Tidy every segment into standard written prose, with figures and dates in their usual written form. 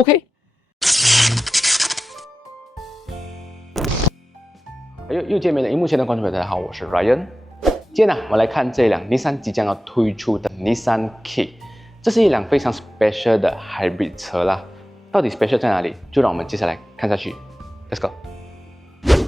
OK。又见面了，荧幕前的观众朋友，大家好，我是 Ryan。今天呢，我们来看这一辆 Nissan 即将要推出的 Nissan Kick， 这是一辆非常 special 的 hybrid 车啦。到底 special 在哪里？就让我们接下来看下去。Let's go。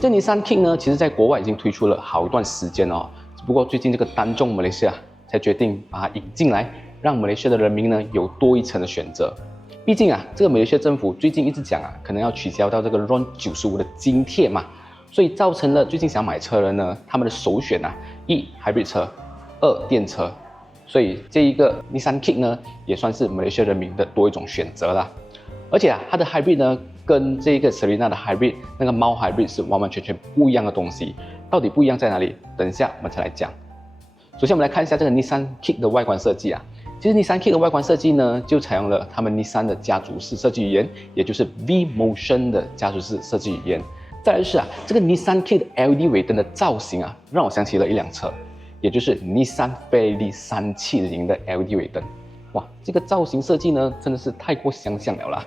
这 Nissan Kick 呢，其实在国外已经推出了好一段时间哦，只不过最近这个单中马来西亚才决定把它引进来，让马来西亚的人民呢有多一层的选择。毕竟啊，这个马来西亚政府最近一直讲啊，可能要取消掉这个 RON 95的津贴嘛。所以造成了最近想买车的人呢，他们的首选啊，一 hybrid 车，二电车。所以这一个 Nissan Kick 呢，也算是马来西亚人民的多一种选择啦。而且啊，它的 hybrid 呢，跟这个 Serena 的 hybrid 那个猫 hybrid 是完完全全不一样的东西。到底不一样在哪里？等一下我们才来讲。首先我们来看一下这个 Nissan Kick 的外观设计啊。其实 Nissan Kick 的外观设计呢，就采用了他们 Nissan 的家族式设计语言，也就是 V Motion 的家族式设计语言。再来是啊，这个 Nissan Kick 的 LED 尾灯的造型啊，让我想起了一辆车，也就是 Nissan Fairly 370的 LED 尾灯。哇，这个造型设计呢，真的是太过相像了啦。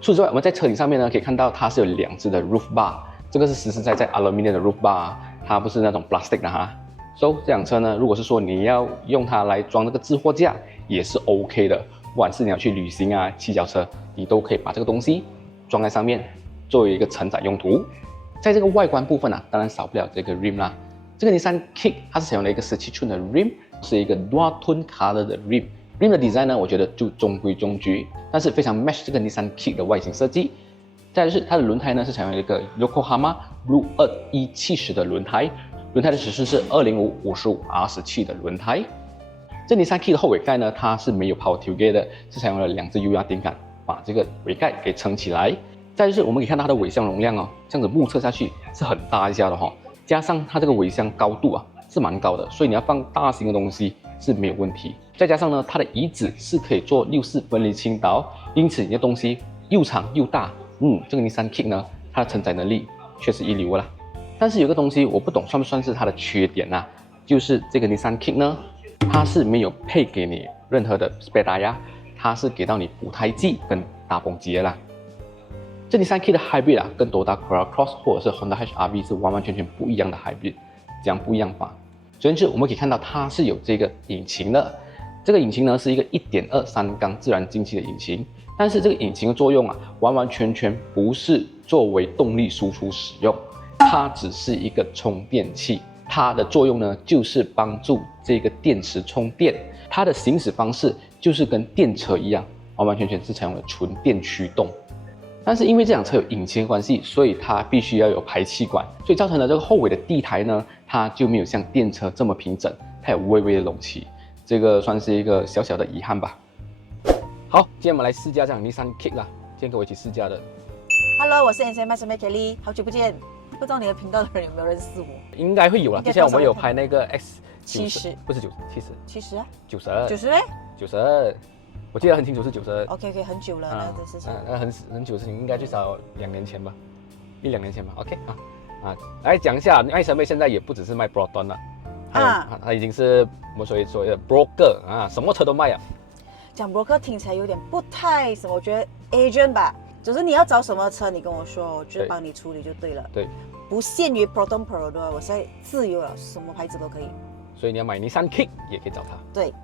除此之外，我们在车顶上面呢，可以看到它是有两只的 roof bar， 这个是实实在在 aluminium 的 roof bar， 它不是那种 plastic 的哈。所以这辆车呢，如果是说你要用它来装这个置货架，也是 OK 的。不管是你要去旅行啊、骑脚车，你都可以把这个东西装在上面，作为一个承载用途。在这个外观部分啊，当然少不了这个 rim 啦。这个 Nissan Kick 它是采用了一个17寸的 rim， 是一个 dual tone color 的 rim。rim 的 design 呢，我觉得就中规中矩，但是非常 match 这个 Nissan Kick 的外形设计。再来是它的轮胎呢，是采用了一个 Yokohama Blue Earth E70 的轮胎，轮胎的尺寸是205/55R17的轮胎。这 Nissan Kick 的后尾盖呢，它是没有 power tailgate 的，是采用了两只 U 压顶杆把这个尾盖给撑起来。再就是我们可以看到它的尾箱容量哦，这样子目测下去是很大一下的哈、哦，加上它这个尾箱高度啊是蛮高的，所以你要放大型的东西是没有问题。再加上呢，它的椅子是可以做6/4分离倾倒，因此你的东西又长又大，这个 Nissan Kick 呢，它的承载能力确实一流啦。但是有个东西我不懂算不算是它的缺点啊，就是这个 Nissan Kick 呢，它是没有配给你任何的 spare tire， 它是给到你补胎剂跟大泵机的啦。这 Nissan Kick 的 hybrid 啊，跟 Toyota Corolla Cross 或者是 Honda HR-V 是完完全全不一样的 hybrid。这样不一样法，首先是我们可以看到它是有这个引擎的，这个引擎呢是一个 1.2 3缸自然进气的引擎，但是这个引擎的作用啊，完完全全不是作为动力输出使用，它只是一个充电器。它的作用呢，就是帮助这个电池充电，它的行驶方式就是跟电车一样，完完全全是采用了纯电驱动。但是因为这辆车有引擎的关系，所以它必须要有排气管，所以造成了这个后尾的地台呢，它就没有像电车这么平整，它有微微的隆起，这个算是一个小小的遗憾吧。好，今天我们来试驾这辆 Nissan Kick 啦，今天跟我一起试驾的。Hello， 我是 NCMS Kelly， 好久不见，不知道你的频道的人有没有认识我？应该会有啦，之前我们有拍那个 X70，不是90，70 70啊，92， 90嘞92，我记得很清楚是92。OK， 很久了那个事情。很久的事情，应该最少2年前吧，1-2年前吧。OK 来讲一下，爱神妹现在也不只是卖 Proton 了，它已经是我们所谓的 broker 啊，什么车都卖啊。讲 broker 听起来有点不太什么，我觉得 agent 吧，就是你要找什么车，你跟我说，我就帮你处理就对了。对，不限于 Proton Pro 的，我现在自由了，什么牌子都可以。所以你要买 Nissan Kick 也可以找它。对。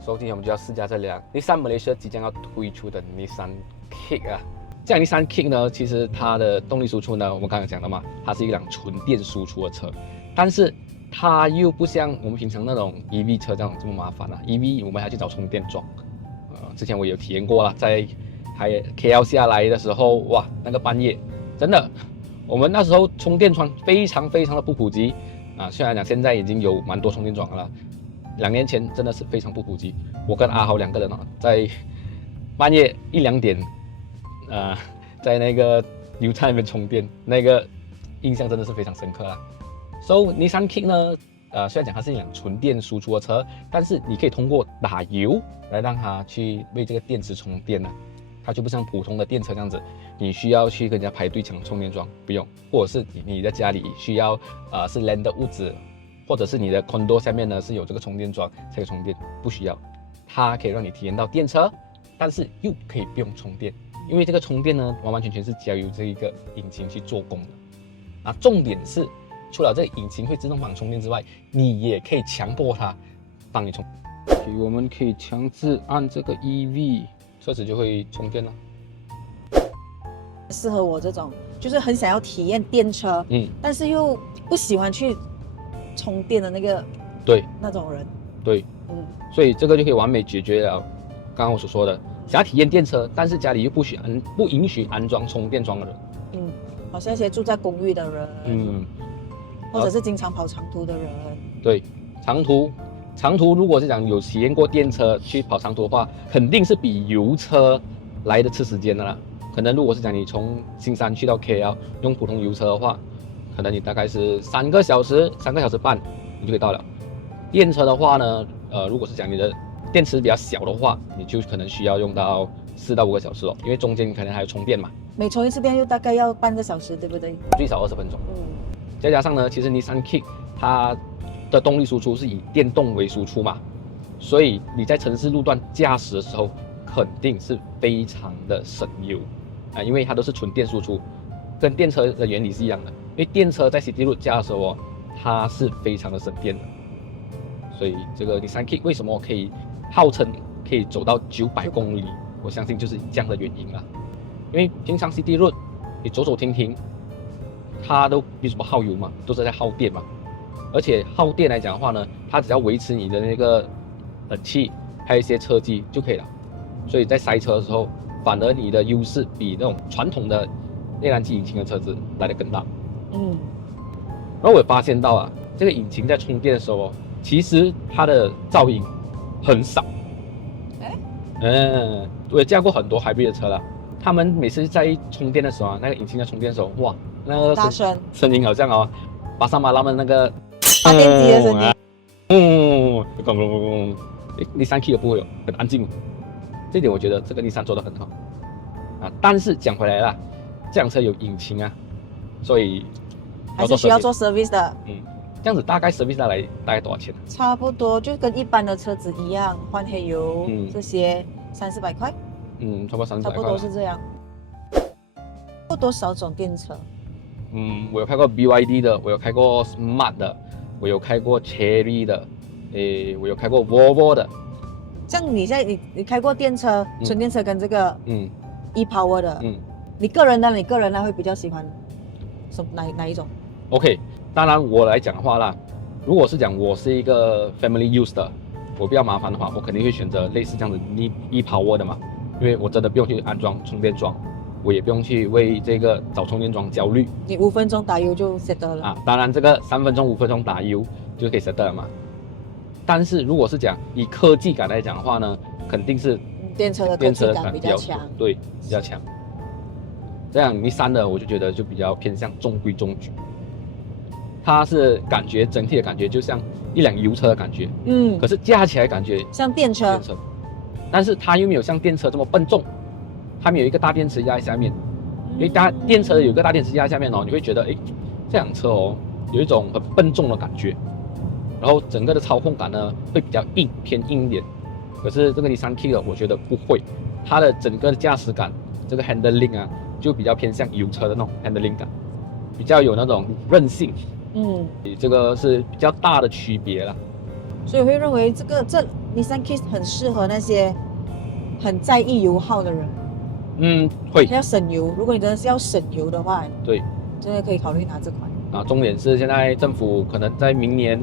所以今天我们就要试驾这辆 Nissan Malaysia 即将要推出的 Nissan Kick 啊。这辆 Nissan Kick 呢，其实它的动力输出呢，我们刚才讲了嘛，它是一辆纯电输出的车，但是它又不像我们平常那种 EV 车这样这么麻烦啊。EV 我们还要去找充电桩，之前我有体验过啦，在KL 下来的时候，哇，那个半夜真的，我们那时候充电桩非常的不普及啊。虽然讲现在已经有蛮多充电桩了。2年前真的是非常不普及，我跟阿豪2个人在半夜1-2点，在那个油站那边充电，那个印象真的是非常深刻啦。So Nissan Kick 呢，虽然讲它是一辆纯电输出的车，但是你可以通过打油来让它去为这个电池充电呢，它就不像普通的电车这样子，你需要去跟人家排队抢充电桩，不用，或者是你在家里需要是 land 的屋子。或者是你的 condo 下面呢是有这个充电桩才可以充电，不需要，它可以让你体验到电车，但是又可以不用充电，因为这个充电呢，完完全全是交由这一个引擎去做工的。啊，重点是，除了这个引擎会自动帮你充电之外，你也可以强迫它帮你充。我们可以强制按这个 EV， 车子就会充电了。适合我这种，就是很想要体验电车，但是又不喜欢去充电的那种人。对，所以这个就可以完美解决了刚刚我所说的，想要体验电车，但是家里又不允许安装充电桩的人。好像一些住在公寓的人，或者是经常跑长途的人。对，长途如果是讲有体验过电车去跑长途的话，肯定是比油车来的吃时间的啦。可能如果是讲你从新山去到 KL 用普通油车的话，可能你大概是3个小时、3个小时半你就可以到了。电车的话呢，如果是讲你的电池比较小的话，你就可能需要用到4到5个小时哦，因为中间可能还有充电嘛。每充一次电又大概要半个小时，对不对？最少20分钟。再加上呢，其实 Nissan Kick 它的动力输出是以电动为输出嘛，所以你在城市路段驾驶的时候，肯定是非常的省油啊，因为它都是纯电输出，跟电车的原理是一样的。因为电车在 City Road 驾的时候它是非常的省电的，所以这个 Nissan Kick 为什么可以号称可以走到900公里，我相信就是这样的原因啦。因为平常 City Road 你走走停停，它都没什么耗油嘛，都是在耗电嘛。而且耗电来讲的话呢，它只要维持你的那个冷气，还有一些车机就可以了。所以在塞车的时候，反而你的优势比那种传统的内燃机引擎的车子来得更大。然后我发现到啊，这个引擎在充电的时候，其实它的噪音很少。我也驾过很多 hybrid 的车了。他们每次在充电的时候啊，那个引擎在充电的时候，哇，那个声音好像巴萨马拉们那个发电机的声音，Nissan Kick 不会有，很安静。这点我觉得这个Nissan做得很好啊。但是讲回来啦，这辆车有引擎啊，所以还是需要做 service 的。这样子大概 service 下来大概多少钱？差不多就跟一般的车子一样，换黑油这些300-400块。差不多300块。差不多是这样。有多少种电车？我有开过 BYD 的，我有开过 Smart 的，我有开过 Chery 的，我有开过 Volvo 的。像你现在你开过电车、纯电车跟这个e-Power 的，你个人呢会比较喜欢哪一种 ？OK， 当然我来讲的话啦，如果是讲我是一个 family use 的，我比较麻烦的话，我肯定会选择类似这样子e-Power 的嘛。因为我真的不用去安装充电桩，我也不用去为这个找充电桩焦虑。你5分钟打油就 set 了啊！当然这个3分钟、5分钟打油就可以 set 了嘛。但是如果是讲以科技感来讲的话呢，肯定是电车的科技感比较强，对，比较强。这样Nissan的我就觉得就比较偏向中规中矩，它是感觉整体的感觉就像一辆油车的感觉，可是驾起来感觉像电车。但是它又没有像电车这么笨重，它没有一个大电池压在下面。因为电车有一个大电池压在下面你会觉得这辆车有一种很笨重的感觉，然后整个的操控感呢会比较偏硬一点。可是这个Nissan Kick我觉得不会，它的整个的驾驶感，这个 handling 啊就比较偏向油车的那种 handling 感，比较有那种韧性。这个是比较大的区别啦。所以我会认为这Nissan Kick 很适合那些很在意油耗的人。会要省油。如果你真的是要省油的话，对，真的可以考虑拿这款。重点是现在政府可能在明年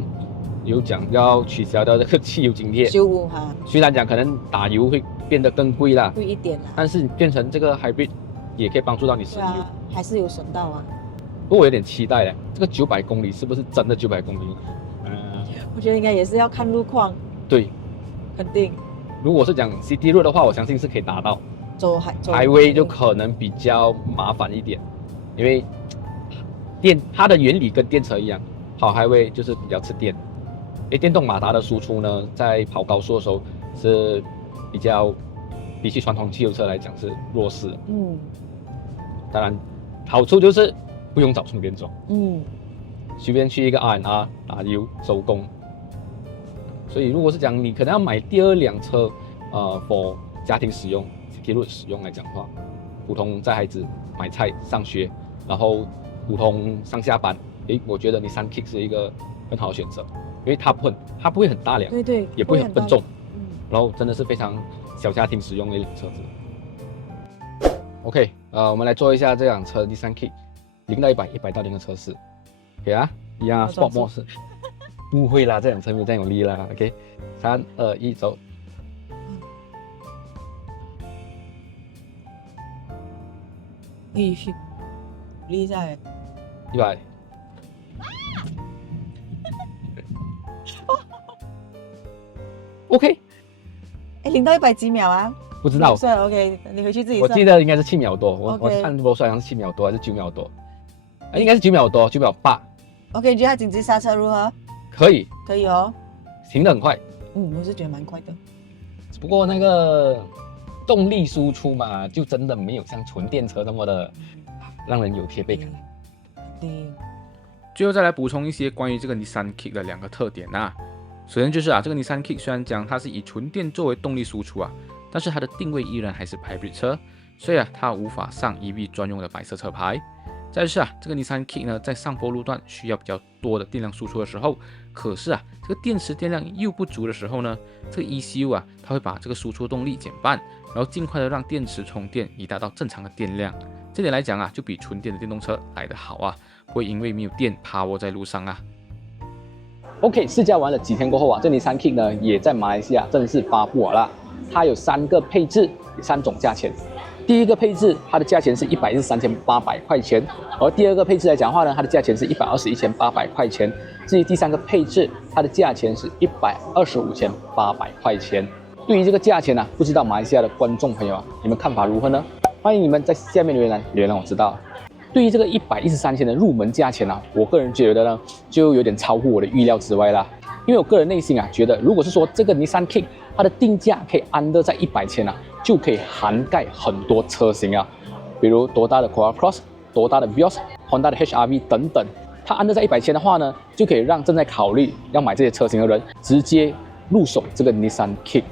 有讲要取消掉这个汽油津贴，95哈。虽然讲可能打油会变得更贵啦，贵一点啦，但是变成这个 hybrid 也可以帮助到你省油，还是有省到啊。不过我有点期待嘞，这个900公里是不是真的900公里？我觉得应该也是要看路况。对，肯定。如果是讲 City Road 的话，我相信是可以达到。走 Highway 就可能比较麻烦一点，因为它的原理跟电车一样，跑 Highway 就是比较吃电。电动马达的输出呢，在跑高速的时候是比起传统汽油车来讲是弱势的。当然好处就是不用找充电桩。随便去一个 R&R 打油收工。所以如果是讲你可能要买第2辆车，for 家庭使用 City Road 使用来讲的话，普通载孩子买菜上学，然后普通上下班，我觉得Nissan Kick 是一个很好的选择，因为它不会很大辆，对，也不会很笨重，然后真的是非常小家庭使用的一辆车子。OK， 我们来做一下这辆车Nissan Kick 0到100到0的测试。OK 啊，一样 Sport 模式。不会啦，这辆车没有这样有力啦。OK， 3、2、1，走。厉害！100。OK。0到100几秒啊？不知道。算 OK， 你回去自己算。我记得应该是7秒多，我看罗帅好像是7秒多还是9秒多，应该是9秒多，9秒8。OK， 你觉得它紧急刹车如何？可以哦，停得很快。我是觉得蛮快的。只不过那个动力输出嘛，就真的没有像纯电车那么的让人有贴背感。最后再来补充一些关于这个 Nissan Kick 的2个特点啊。首先就是这个 Nissan Kick 虽然讲它是以纯电作为动力输出但是它的定位依然还是 Hybrid 车，所以它无法上 EV 专用的白色车牌。再就是这个 Nissan Kick 呢，在上坡路段需要比较多的电量输出的时候，可是这个电池电量又不足的时候呢，这个 ECU 它会把这个输出动力减半，然后尽快的让电池充电，以达到正常的电量。这点来讲就比纯电的电动车来得好不会因为没有电趴窝在路上OK， 试驾完了几天过后这Nissan Kick 呢，也在马来西亚正式发布了。它有3个配置，3种价钱。第一个配置，它的价钱是113,800块钱，而第二个配置来讲的话呢，它的价钱是121,800块钱。至于第3个配置，它的价钱是125,800块钱。对于这个价钱不知道马来西亚的观众朋友你们看法如何呢？欢迎你们在下面留言让我知道。对于这个113千的入门价钱我个人觉得呢，就有点超乎我的预料之外啦。因为我个人内心觉得，如果是说这个 Nissan Kick 它的定价可以under在100千就可以涵盖很多车型比如多大的 Corolla Cross、多大的 Vios、Honda 的 HR-V 等等。它under在100千的话呢，就可以让正在考虑要买这些车型的人直接入手这个 Nissan Kick。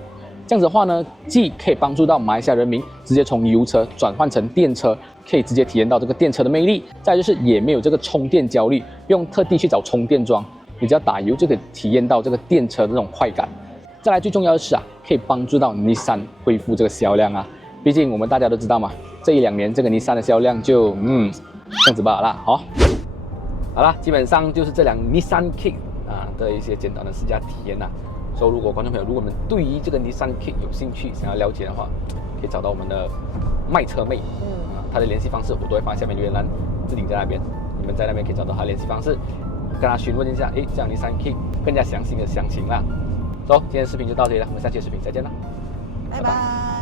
这样子的话呢，既可以帮助到马来西亚人民直接从油车转换成电车，可以直接体验到这个电车的魅力。再就是也没有这个充电焦虑，不用特地去找充电桩，你只要打油就可以体验到这个电车的这种快感。再来最重要的是可以帮助到 Nissan 恢复这个销量毕竟我们大家都知道嘛，这1-2年这个 Nissan 的销量就这样子罢了好啦，基本上就是这辆 Nissan Kick 的一些简单的试驾体验所以如果观众朋友，如果你们对于这个 Nissan Kick 有兴趣，想要了解的话，可以找到我们的卖车妹，她的联系方式我都会放在下面留言栏，置顶在那边，你们在那边可以找到她的联系方式，跟她询问一下，这样 Nissan Kick 更加详细的详情啦。今天的视频就到这里了，我们下期的视频再见啦，拜拜。